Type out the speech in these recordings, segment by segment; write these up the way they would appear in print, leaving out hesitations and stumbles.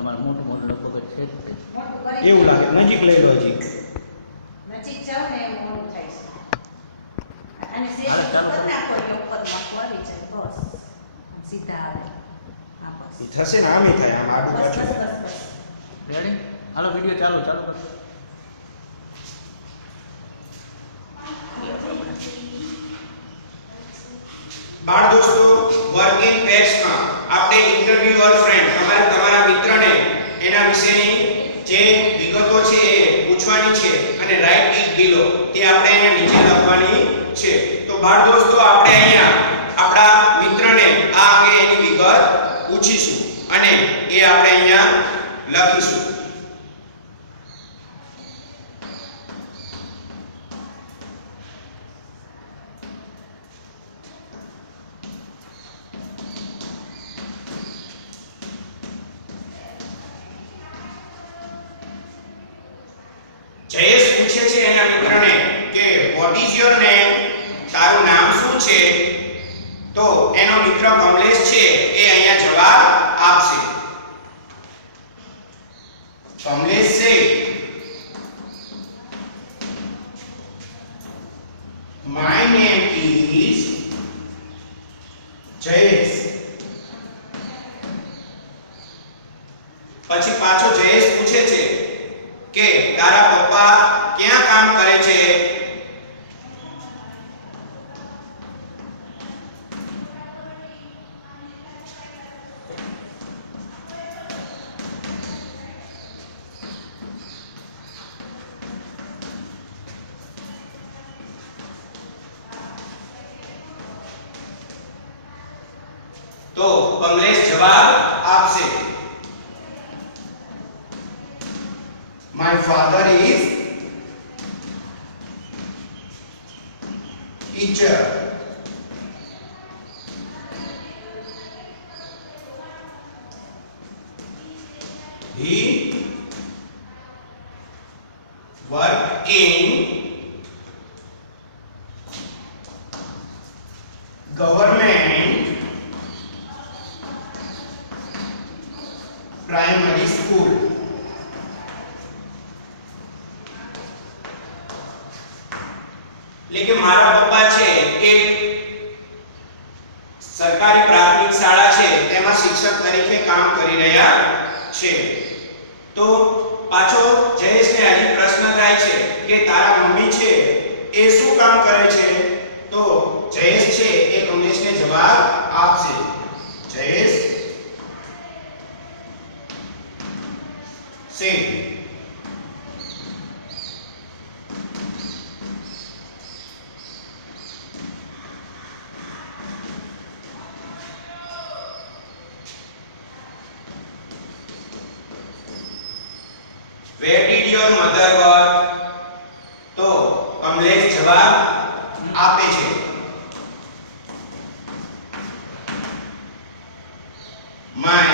તમારું મોટું મોટું લગભગ છે જ તે. મોટું કરી એવું લાગે નજીક લઈ લો હજી. નજીક જાવ ને એવું મોડું થાય છે. અને હાલો, સેજ ચાલો. ઉપર નાખો એટલે ઉપરમાં આવી જાય બસ. સીધા આવે. હા બસ. ઈ થશે ને આમે થાય આમ આડું બસ પાછું. બસ બસ બસ. રેડી? હાલો વિડીયો ચાલુ ચાલુ કરો. બાળ દોસ્તો વર્કિંગ પેટ્સમાં આપણે ઇન્ટરવ્યુ ઓર ફ્રેન્ડ તમારા મિત્રને એના વિશેની જે વિગતો છે એ પૂછવાની છે અને રાઇટ ઇટ બિલો તે આપણે અહીંયા નીચે લખવાની છે. તો બાળ દોસ્તો આપણે અહીંયા આપણા મિત્રને આ અંગે એની વિગત પૂછીશું અને એ આપણે અહીંયા લખીશું. જયેશ પૂછે છે એના મિત્રને કે વોટ ઇઝ યોર નેમ, તારું નામ શું છે? તો એનો મિત્ર કમલેશ છે એ અહીંયા જવાબ આપશે. કમલેશ છે માય નેમ ઇઝ જયેશ. પછી પાછો જયેશ પૂછે છે કે તારા પપ્પા ક્યાં કામ કરે છે? તો કમલેશ જવાબ આપશે. My father is teacher. He worked in government primary school. એટલે કે મારા પપ્પા છે એ સરકારી પ્રાથમિક શાળા છે તેમાં શિક્ષક તરીકે કામ કરી રહ્યા છે. તો પાછો જયેશને હજી પ્રશ્ન થાય છે કે તારા મમ્મી છે એ શું કામ કરે છે? તો જયેશ છે એ કમલેશને જવાબ આપશે. જયેશ છે Where did your mother work? તો કમલેશ જવાબ આપે છે. My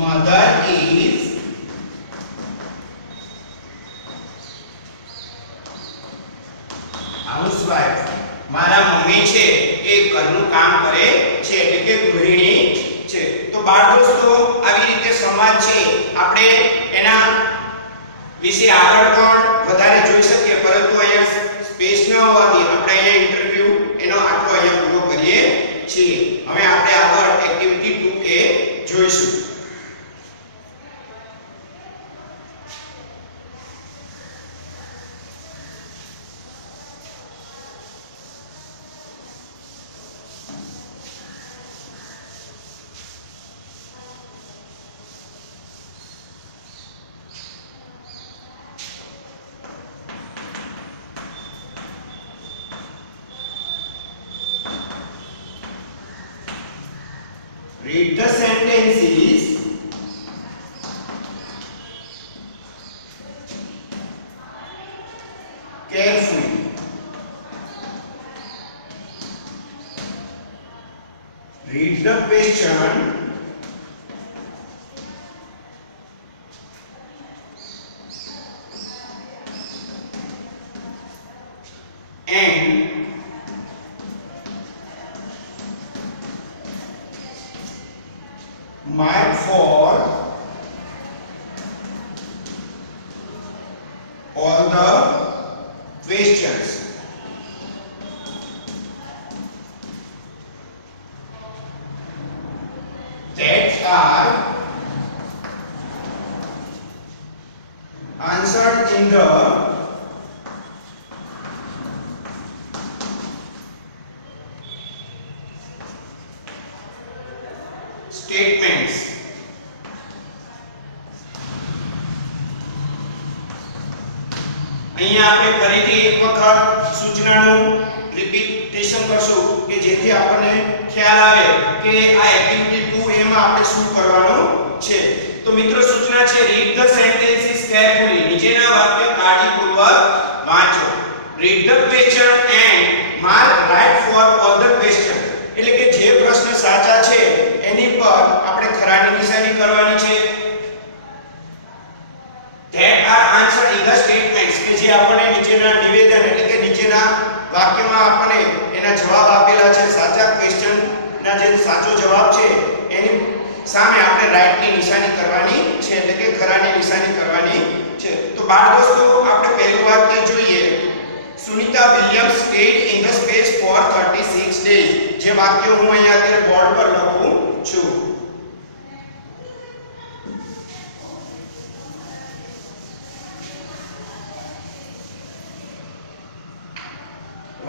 mother is housewife. મારા મમ્મી છે એ ઘરનું કામ કરે છે એટલે કે ગૃહિણી છે. તો બાળ દોસ્તો આવી રીતે સંવાદ છે આપણે એના વિશે આગળ પણ વધારે જોઈ શકીએ, પરંતુ અહીંયા સ્પેસ ન હોવાથી આપણે અહીંયા ઇન્ટરવ્યુ એનો આટલો અહીંયા પૂરો કરીએ છીએ. હવે આપણે આગળ એક્ટિવિટી 2A જોઈશું. Read the sentences carefully. Read the question and mark for all the questions. That are answered in the statements. અહીંયા આપણે ફરીથી એક વખત સૂચનાનું રિપીટેશન કરશું કે જેથી આપણને ખ્યાલ આવે કે આ એક્ટિવિટી 2 એમાં આપણે શું કરવાનું છે. તો મિત્રો સૂચના છે રીડ ધ સેન્ટેન્સીસ કેરફુલી. નીચેના વાક્ય કાળજીપૂર્વક વાંચો. Read the question and mark right for all the question. એટલે કે જે પ્રશ્ન સાચા છે એની પર આપણે ખરાની નિશાની કરવાની છે. that are answered in the statements કે જે આપણે નીચેના નિવેદન એટલે કે નીચેના વાક્યમાં આપણે એના જવાબ આપેલા છે. સાચા ક્વેશ્ચન ના જે સાચો જવાબ છે એની સામે આપણે રાઈટ ની નિશાની કરવાની છે એટલે કે ખરાની નિશાની કરવાની છે. તો બાળ દોસ્તો આપણે પહેલું વાક્ય જોઈએ. Sunita Williams stayed in the space for 36 days. જે વાક્ય હું અહીંયા અત્યારે બોર્ડ પર લખું છું.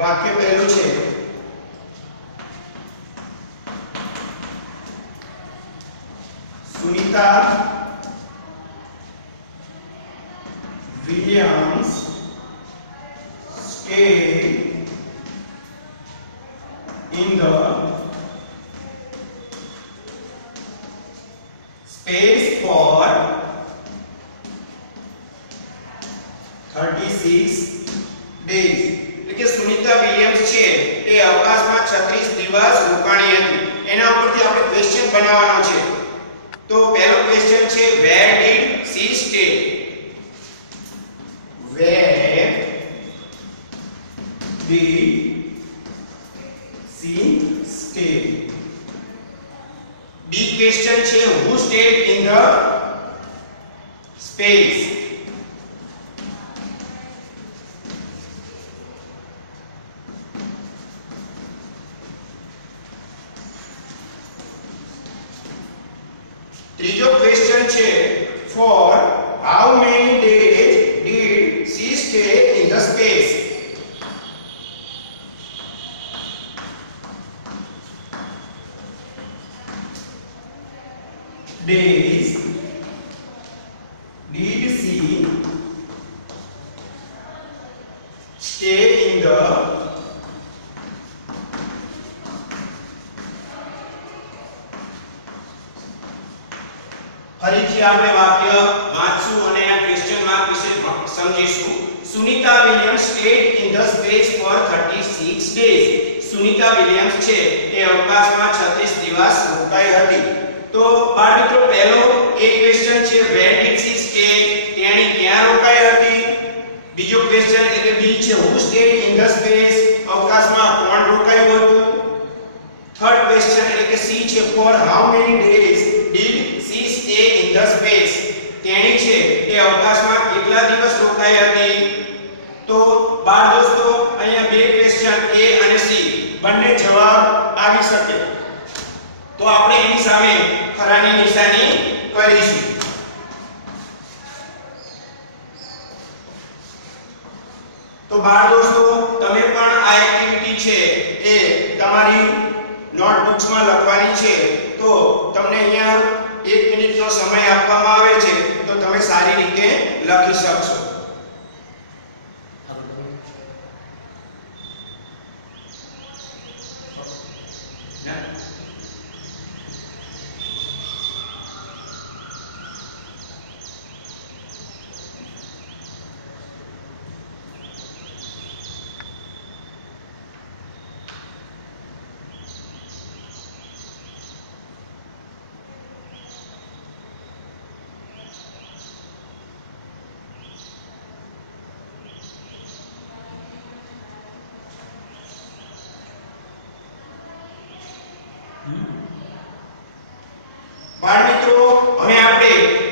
વાક્ય પહેલું છે Sunita Williams stayed in the space for 36 days. કે સુનિતા વિલિયમ્સ છે એ અવકાશમાં 36 દિવસ રોકાણી હતી. એના ઉપરથી આપણે ક્વેશ્ચન બનાવવાનો છે. તો પહેલો ક્વેશ્ચન છે where did she stay? where did she stay? B question છે who stayed in the space? ત્રીજો ક્વેશ્ચન છે for how many days did she stay in the space? days did she stay in the ફરીથી આપણે વાક્ય વાંચશું અને આ question mark વિશે સમજીશું. Sunita Williams stayed in the space for 36 days. Sunita Williams છે એ અવકાશમાં 36 દિવસ રોકાઈ હતી. તો બાળ મિત્રો પહેલો એક ક્વેશ્ચન છે where did she stay? તેણી ક્યાં રોકાઈ હતી? બીજો ક્વેશ્ચન એટલે બી છે who stayed in the space? અવકાશમાં કોણ રોકાયું હતું? થર્ડ ક્વેશ્ચન એટલે કે સી છે for how many days did she stay in the space? તેણી છે એ અવકાશમાં કેટલા દિવસ રોકાઈ હતી? તો બાળ દોસ્તો અહીંયા બે ક્વેશ્ચન એ અને સી બંને જવાબ આવી શકે તો આપણે એની સામે ખરાની નિશાની કરીશું. તો બાળ દોસ્તો તમે પણ આ એક્ટિવિટી છે એ તમારી નોટબુક્સમાં લખવાની છે. તો તમને અહીંયા 1 મિનિટનો સમય આપવામાં આવે છે તો તમે સારી રીતે લખી શકશો.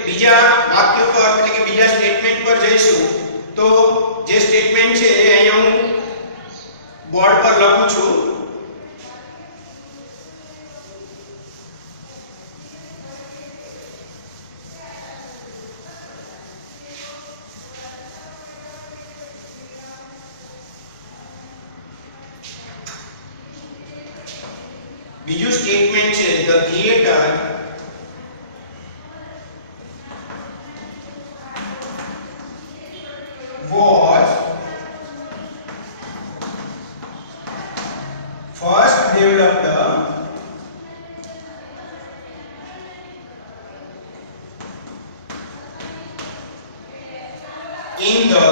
બીજા વાક્ય પર એટલે કે બીજા સ્ટેટમેન્ટ પર જઈશું તો જે સ્ટેટમેન્ટ છે એ અહીંયા હું બોર્ડ પર લખું છું. બીજું સ્ટેટમેન્ટ છે the theatre was first developed in the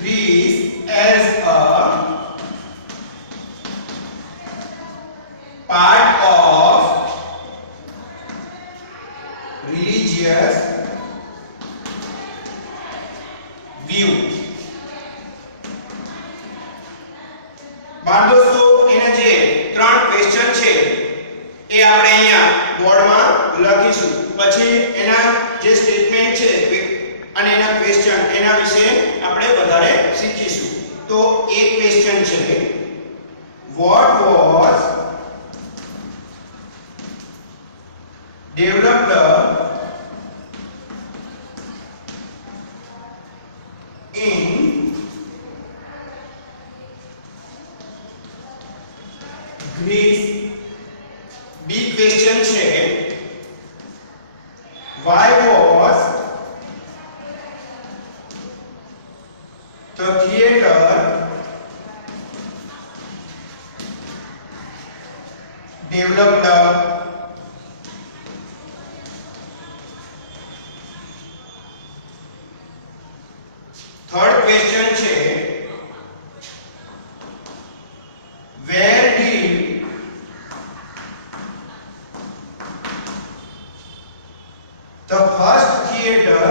Greece as a part of religious view. બાળ દોસ્તો એના જે ત્રણ ક્વેશ્ચન છે એ આપણે અહીંયા બોર્ડમાં લખીશું. પછી એના જે સ્ટેટમેન્ટ છે અને એના ક્વેશ્ચન એના વિશે આપણે વધારે શીખીશું. તો એક ક્વેશ્ચન છે what was developed in Greece. Big question છે why was the theater developed third question છે where did the first theater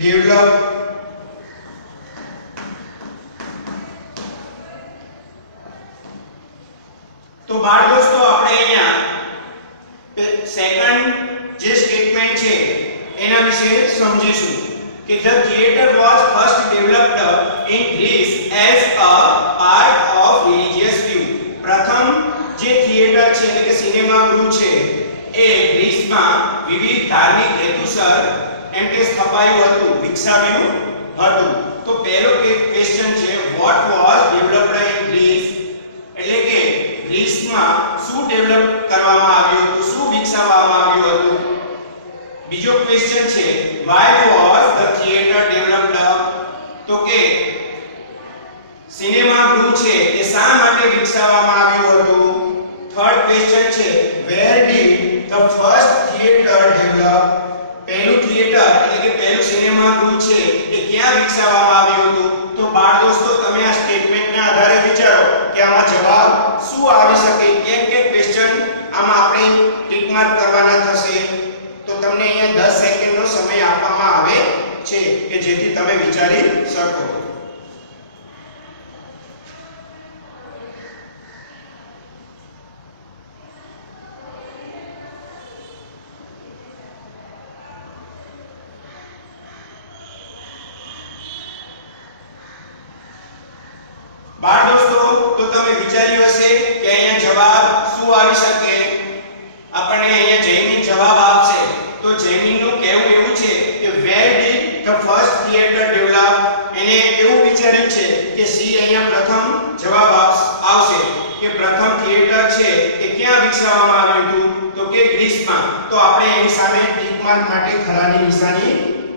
develop. તો બાળ દોસ્તો આપણે અહીંયા સેકન્ડ જે સ્ટેટમેન્ટ છે એના વિશે સમજીશું કે the theater was first developed in Greece as a part of religious view. પ્રથમ જે થિયેટર છે એટલે કે સિનેમા ગૃહ છે એ ગ્રીસમાં વિવિધ ધાર્મિક હેતુસર એમ કે સ્થપાયું હતું, વિકસાવ્યું હતું. તો પહેલો ક્વેશ્ચન છે what was developed in Greece એટલે કે ગ્રીસમાં શું ડેવલપ કરવામાં આવ્યું હતું, શું વિકસાવવામાં આવ્યું હતું. બીજો ક્વેશ્ચન છે why was the theater developed તો કે સિનેમા ગૃહ છે એ શા માટે વિકસાવવામાં આવ્યું હતું. થર્ડ ક્વેશ્ચન છે where did the first theater develop પહેલું થિયેટર એટલે કે પહેલું સિનેમા ગૃહ છે એ ક્યાં વિકસાવવામાં આવ્યું હતું. તો બાળ દોસ્તો તમે આ સ્ટેટમેન્ટના આધારે વિચારો કે આમાં જવાબ શું આવી શકે. એક ક્વેશ્ચન આમાં આપણે ટિક માર્ક કરવાના થશે. તો તમને અહીંયા 10 સેકન્ડનો સમય આપવામાં આવે છે કે જેથી તમે વિચારી શકો. બાળ દોસ્તો તો તમે વિચાર્યું હશે કે અહીંયા જવાબ શું આવી શકે. આપણને અહીંયા જૈમિન જવાબ આપશે. તો જૈમિનનું કહેવું એવું છે કે where did the first theater develop એને એવું વિચાર્યું છે કે સી અહીંયા પ્રથમ જવાબ આવશે કે પ્રથમ થિયેટર છે એ ક્યાં વિકસાવવામાં આવ્યું હતું તો કે ગ્રીસમાં. તો આપણે એની સામે ટિક માર્ક માટે ખરાની નિશાની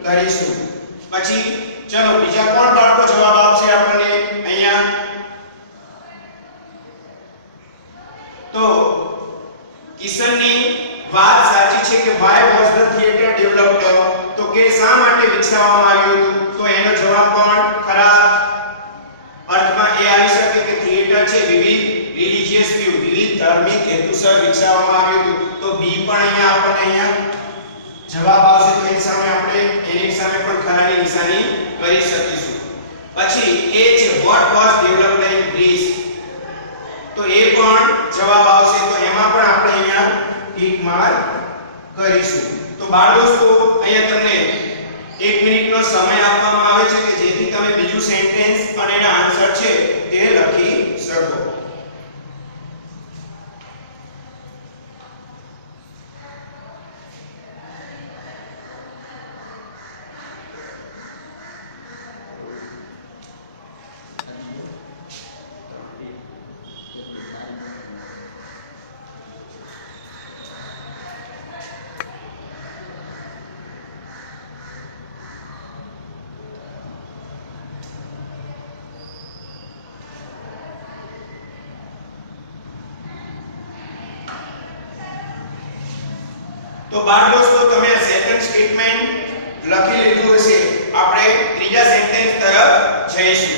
કરીશું. પછી ચલો બીજા કોણ બાળકો જવાબ આપશે આપણને અહીંયા. તો કિશનની વાત સાચી છે કે why was the theater developed તો કે શા માટે વિકસાવવામાં આવ્યું હતું. તો એનો જવાબ પણ ખરા અર્થમાં એ આવી શકે કે થિયેટર છે વિવિધ રિલિજિયસ વ્યૂ વિવિધ ધાર્મિક હેતુસર વિકસાવવામાં આવ્યું હતું. તો બી પણ અહીંયા આપણને અહીંયા જવાબ આવશે. તો એની સામે આપણે એની સામે આસાનીથી કરી શકીશું. પછી એ છે what was developed in Greece, તો એ પણ જવાબ આવશે. તો એમાં પણ આપણે અહીંયા ટિક માર્ક કરીશું. તો બાળ દોસ્તો અહીંયા તમને 1 મિનિટનો સમય આપવામાં આવે છે કે જેથી તમે બીજું સેન્ટેન્સ અને એના આન્સર છે તે લખી શકો. તો બાળ દોસ્તો તમે આ સેકન્ડ સ્ટેટમેન્ટ લખી લીધું હશે. આપણે ત્રીજા સેન્ટેન્સ તરફ જઈશું.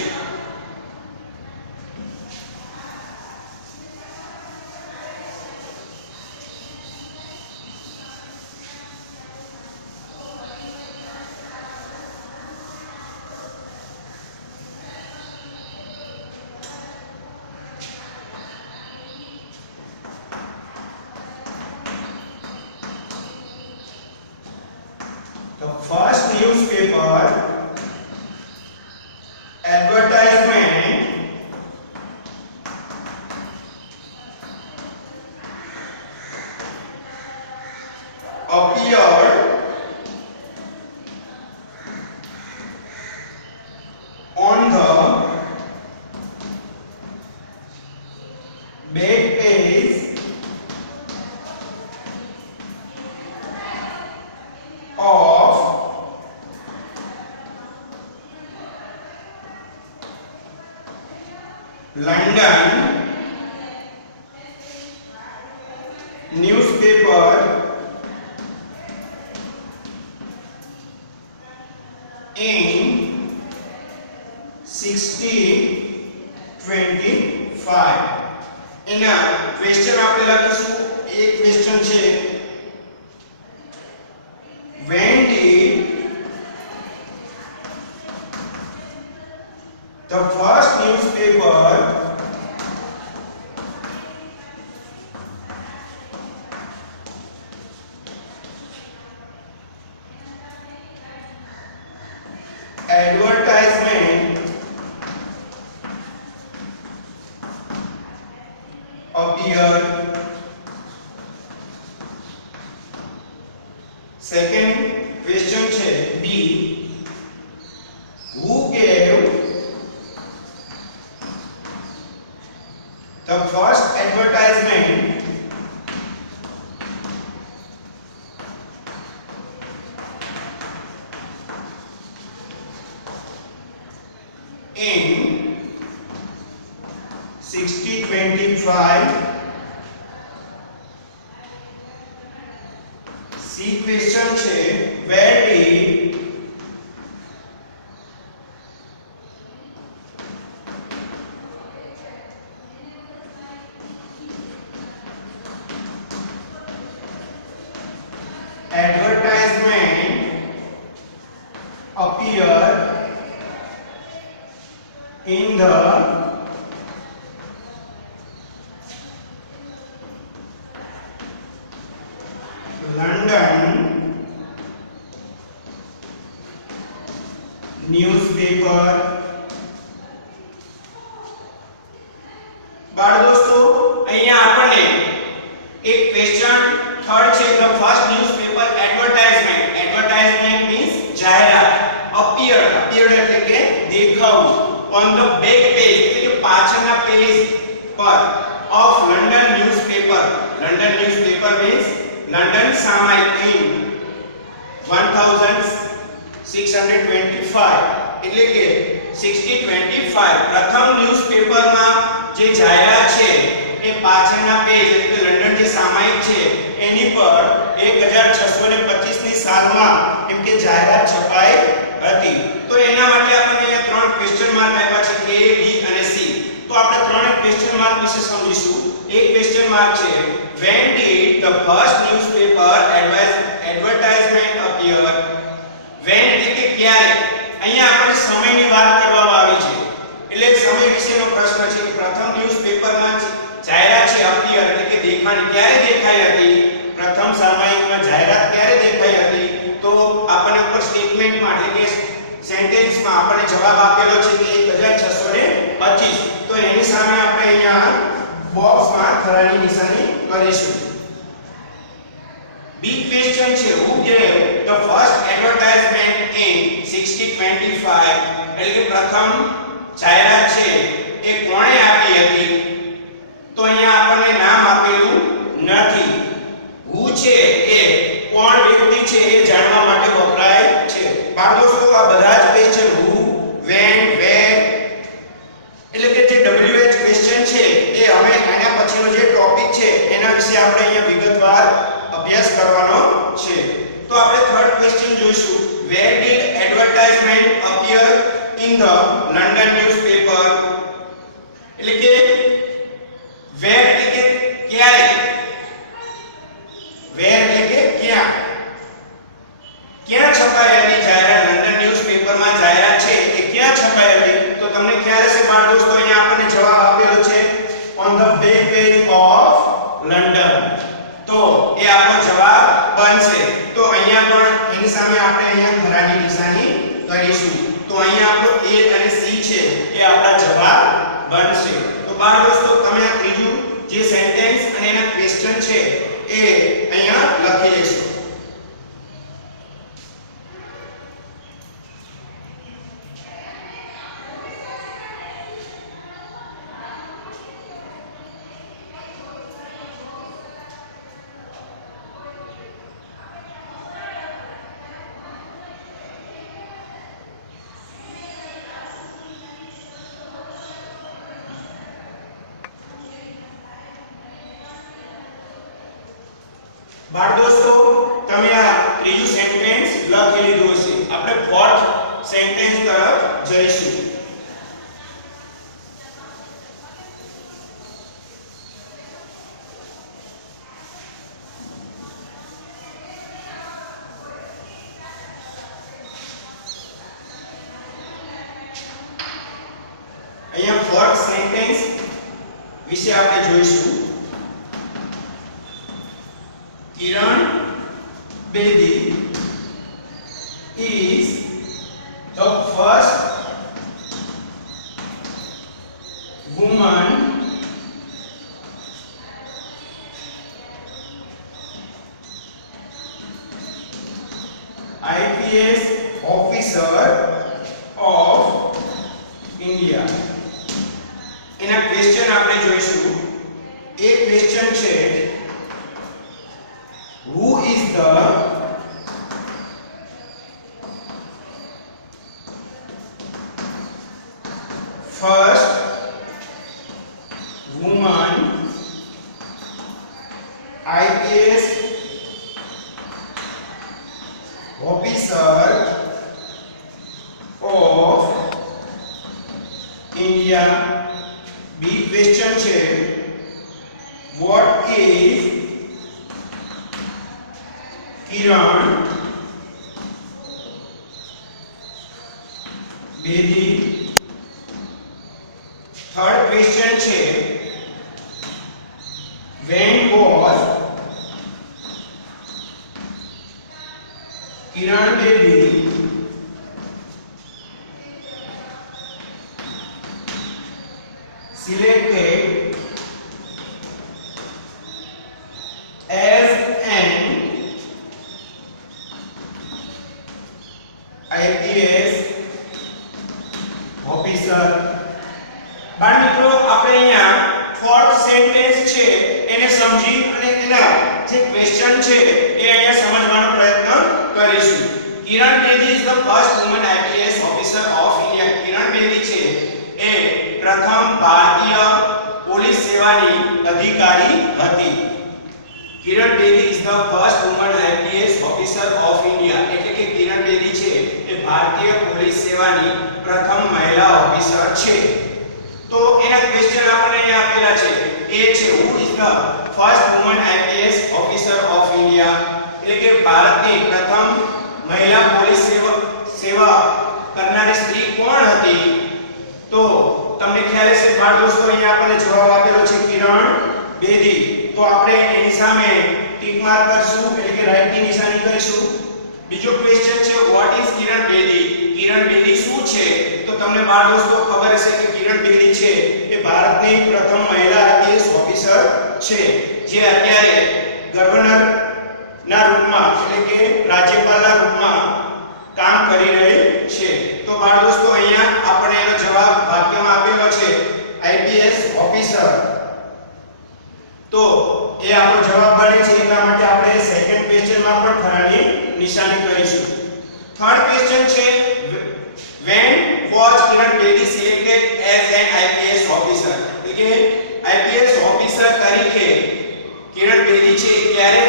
The first newspaper advertisement appeared on the back page of London newspaper in 1625. એના ક્વેશ્ચન આપણે લખીશું. એક ક્વેશ્ચન છે when did the first newspaper advertisement appeared? Second question છે B, who gave the first advertisement in 1625? C question છે where did advertisement appear in the London newspaper? બાળ દોસ્તો અહીંયા આપણને એક ક્વેશ્ચન થર્ડ છે the first newspaper advertisement means જાહેરાત. appeared એટલે કે દેખાવું. on the back page એટલે કે પાછળના પેજ પર of London newspaper means London સામાયિક in 1625 એટલે કે 1625 પ્રથમ ન્યૂઝપેપરમાં જે જાહેરાત છે એ પાછળના પેજ એટલે કે લંડન જે સામાયિક છે એની પર 1625 ની સાલમાં એમ કે જાહેરાત છપાઈ હતી. તો એના માટે આપણને અહીંયા ત્રણ ક્વેશ્ચન માર્ક આપ્યા છે A, B અને C. તો આપણે ત્રણ ક્વેશ્ચન માર્ક વિશે સમજીશું. એક ક્વેશ્ચન માર્ક છે when did the first newspaper advertisement appear? when એટલે કે ક્યારે, અહીંયા આપણે સમયની વાત કરવામાં આવી છે એટલે સમય વિશેનો પ્રશ્ન છે કે પ્રથમ ન્યૂઝપેપરમાં જાહેરાત છે અપિયર એટલે કે દેખાણી ક્યારે દેખાઈ હતી પ્રથમ સામયિકમાં જાહેરાત ક્યારે દેખાઈ હતી તો આપણને ઉપર સ્ટેટમેન્ટમાં એટલે કે સેન્ટેન્સમાં આપણને જવાબ આપેલો છે કે 1625 તો એની સામે આપણે અહીંયા બોક્સમાં ખરાની નિશાની કરીશું બી ક્વેશ્ચન છે who gave the first advertisement in 1625 એટલે કે પ્રથમ જાહેરાત છે એ કોણે આપી હતી તો અહીંયા આપણને નામ આપેલું નથી who છે એ કોણ વ્યક્તિ છે એ જાણવા માટે વપરાય છે બાળ દોસ્તો આ બધા જ ક્વેશ્ચન who when where એટલે કે જે WH ક્વેશ્ચન છે એ હવે આના પછીનો જે ટોપિક છે એના વિશે આપણે અહીંયા વિગતવાર અભ્યાસ કરવાનો છે તો આપણે થર્ડ ક્વેશ્ચન જોઈશું where did advertisement appear in the London newspaper એટલે કે where એટલે કે ક્યારે where એટલે કે ક્યાં છપાઈ હતી જાહેરાત લંડન ન્યૂઝપેપરમાં જાહેરાત છે એ ક્યાં છપાઈ હતી તો તમને ખ્યાલ હશે બાળ દોસ્તો અહીંયા આપણને જવાબ આપેલો છે on the back page of London તો એ આપણો જવાબ બનશે તો અહીંયા પણ એની સામે આપણે અહીંયા ખરાની નિશાની કરીશું તો અહીંયા આપણો A અને C છે એ આપણા જવાબ બનશે તો બાળ દોસ્તો તમે આ ત્રીજું જે સેન્ટેન્સ અને એના ક્વેશ્ચન છે એ અહીંયા લખી લેશો બાળ દોસ્તો તમે આ ત્રીજું સેન્ટેન્સ લખી લીધું હશે આપણે ફોર્થ સેન્ટેન્સ તરફ જઈશું અહીંયા ફોર્થ સેન્ટેન્સ વિશે આપણે જોઈશું Kiran Bedi is the first woman IPS officer of India. એના ક્વેશ્ચન આપણે જોઈશું એ ક્વેશ્ચન છે who is the first woman IPS officer of India B question છે what is Kiran Bedi third question છે when was Kiran Bedi selected as an IPS officer બાળ મિત્રો આપણે અહીંયા ફોર્થ સેન્ટેન્સ છે એને સમજી અને એના જે ક્વેશ્ચન છે એ અહીંયા સમજવાનો પ્રયત્ન કરીશું Kiran Bedi is the first woman IPS officer of India Kiran Bedi છે એ પ્રથમ ભારતીય પોલીસ સેવાની અધિકારી હતી Kiran Bedi is the first woman IPS officer of India એટલે કે કિરણ બેદી છે એ ભારતીય પોલીસ સેવાની પ્રથમ મહિલા ઓફિસર છે તો એના ક્વેશ્ચન આપણને અહીંયા આપેલા છે એ છે who is the first woman IPS officer of India એટલે કે ભારતની પ્રથમ મહિલા પોલીસ સેવા કરનારી સ્ત્રી કોણ હતી? તો તમને ખ્યાલ હશે બાળ દોસ્તો, અહીંયા આપણને જવાબ આપેલો છે કિરણ બેદી. તો આપણે એની સામે ટિક માર્ક કરશું, એટલે કે રાઈટ ની નિશાની કરીશું. બીજો ક્વેશ્ચન છે વોટ ઇઝ કિરણ બેદી? કિરણ બેદી શું છે? તો તમને બાળ દોસ્તો ખબર હશે કે કિરણ બેદી છે એ ભારતની પ્રથમ મહિલા આઈપીએસ ઓફિસર છે, જે અત્યારે ગવર્નર ના રૂપમાં એટલે કે રાજ્યપાલના રૂપમાં કામ કરી રહી છે. તો બાળ દોસ્તો અહીંયા આપણે એનો જવાબ વાક્યમાં આપેલો છે આઈપીએસ ઓફિસર. તો એ આપણો જવાબ બને છે, એટલા માટે આપણે સેકન્ડ ક્વેશ્ચનમાં પણ ખરાની નિશાની કરીશું. થર્ડ ક્વેશ્ચન છે when was Kiran Bedi selected as an IPS officer? એટલે કે આઈપીએસ ઓફિસર તરીકે કિરણ બેદી છે ક્યારે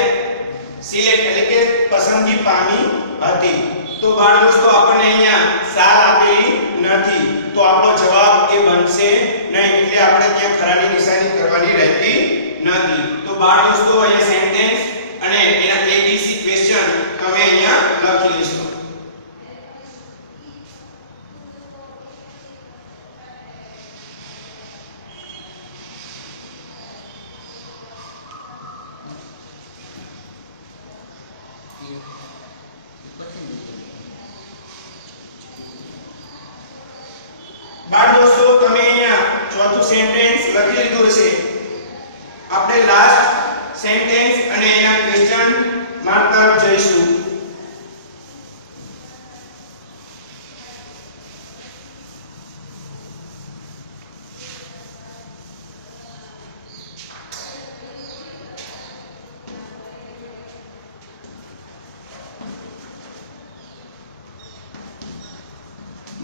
સિલેક્ટ એટલે કે પસંદગી પામી હતી? તો બાળ દોસ્તો આપણને અહીંયા સાલ આપેલી નથી, તો આપણો જવાબ એ બનશે નહીં, એટલે આપણે ત્યાં ખરાની નિશાની કરવાની રહેતી નથી. તો બાળ દોસ્તો અહીંયા સેન્ટેન્સ અને એના એબીસી ક્વેશ્ચન તમે અહીંયા લખી લેશો. બાળ દોસ્તો તમે અહીંયા ચોથું સેન્ટેન્સ લખી લીધું હશે. આપણે લાસ્ટ સેન્ટેન્સ અને એના ક્વેશ્ચન માર્ક તરફ જઈશું.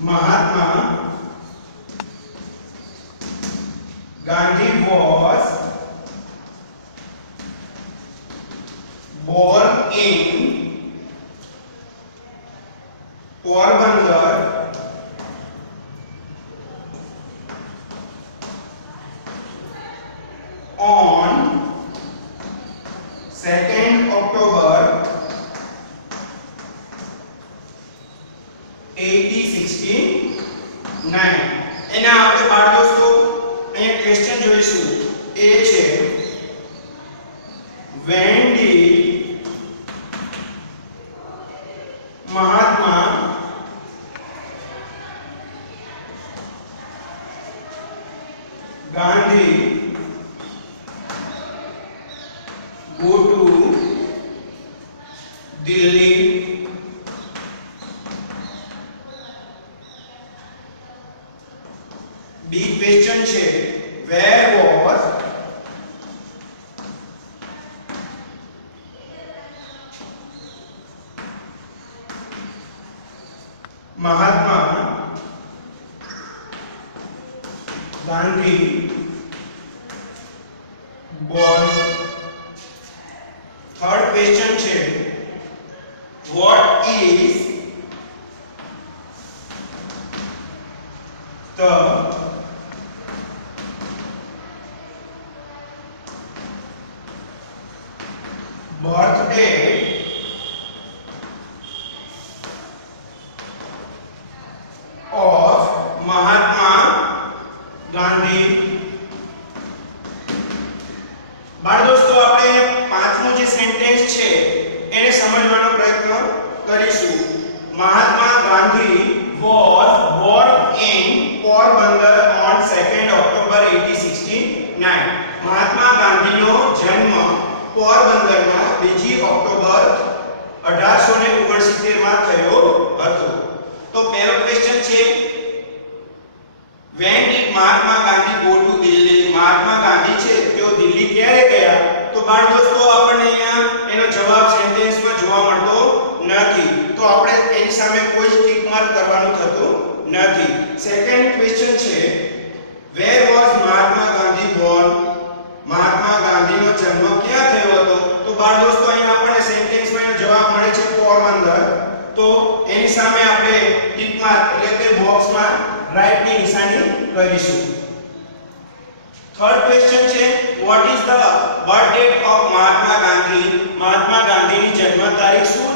Mahatma Gandhi was born in Porbandar on 2nd October 1869. એના આપણે બાળ દોસ્તો અહીંયા ક્વેશ્ચન જોઈશું. એ છે when did Mahatma Gandhi go to Delhi? B question છે where was Mahatma Gandhi born? Third question છે what is the birth date of Mahatma Gandhi? બાળ દોસ્તો આપણે પાંચમું જે સેન્ટેન્સ છે એને સમજવાનો પ્રયત્ન કરીશું. Mahatma Gandhi was born in Porbandar on 2nd October 1869. મહાત્મા ગાંધીનો જન્મ પોરબંદરમાં 2 ઓક્ટોબર 1869 માં થયો હતો. તો પહેલો ક્વેશ્ચન છે when did Mahatma Gandhi go to Delhi? Mahatma Gandhi છે તેઓ દિલ્હી ક્યારે ગયા? તો બાળ દોસ્તો આપણને અહીંયા એનો જવાબ સેન્ટેન્સમાં જોવા મળતો નથી, તો આપણે એની સામે કોઈ ટિક માર્ક કરવાનું થતું નથી. સેકન્ડ ક્વેશ્ચન છે where was Mahatma Gandhi born? મહાત્મા ગાંધીનો જન્મ ક્યાં થયો હતો? તો બાળ દોસ્તો અહીંયા આપણને સેન્ટેન્સમાં એનો જવાબ મળે છે પોરબંદર, તો એની સામે આપણે ટિક માર્ક એટલે કે બોક્સમાં રાઈટ ની નિશાની કરીશું. થર્ડ ક્વેશ્ચન છે what is the birth date of Mahatma Gandhi? મહાત્મા ગાંધીની જન્મ તારીખ શું છે?